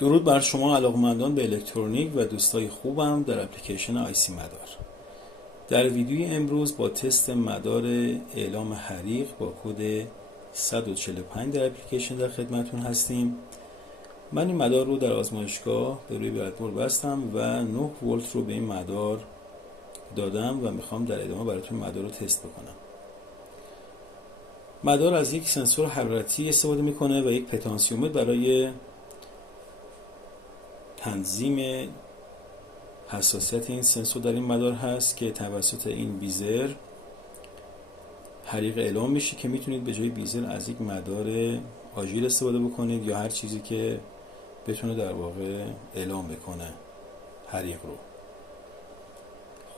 درود بر شما علاقه‌مندان به الکترونیک و دوستای خوبم در اپلیکیشن آیسی مدار. در ویدیوی امروز با تست مدار اعلام حریق با کد 145 در اپلیکیشن در خدمتون هستیم. من این مدار رو در آزمایشگاه به روی برادبورد بستم و 9 ولت رو به این مدار دادم و میخوام در ادامه براتون مدار رو تست بکنم. مدار از یک سنسور حرارتی استفاده میکنه و یک پتانسیومتر برای تنظیم حساسیت این سنسور در این مدار هست که توسط این بیزر حریق اعلام میشه که میتونید به جای بیزر از یک مدار آژیر استفاده بکنید یا هر چیزی که بتونه در واقع اعلام بکنه حریق رو.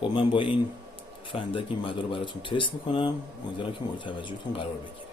خب من با این فندک این مدار رو براتون تست میکنم، امیدوارم که مورد توجهتون قرار بگیره.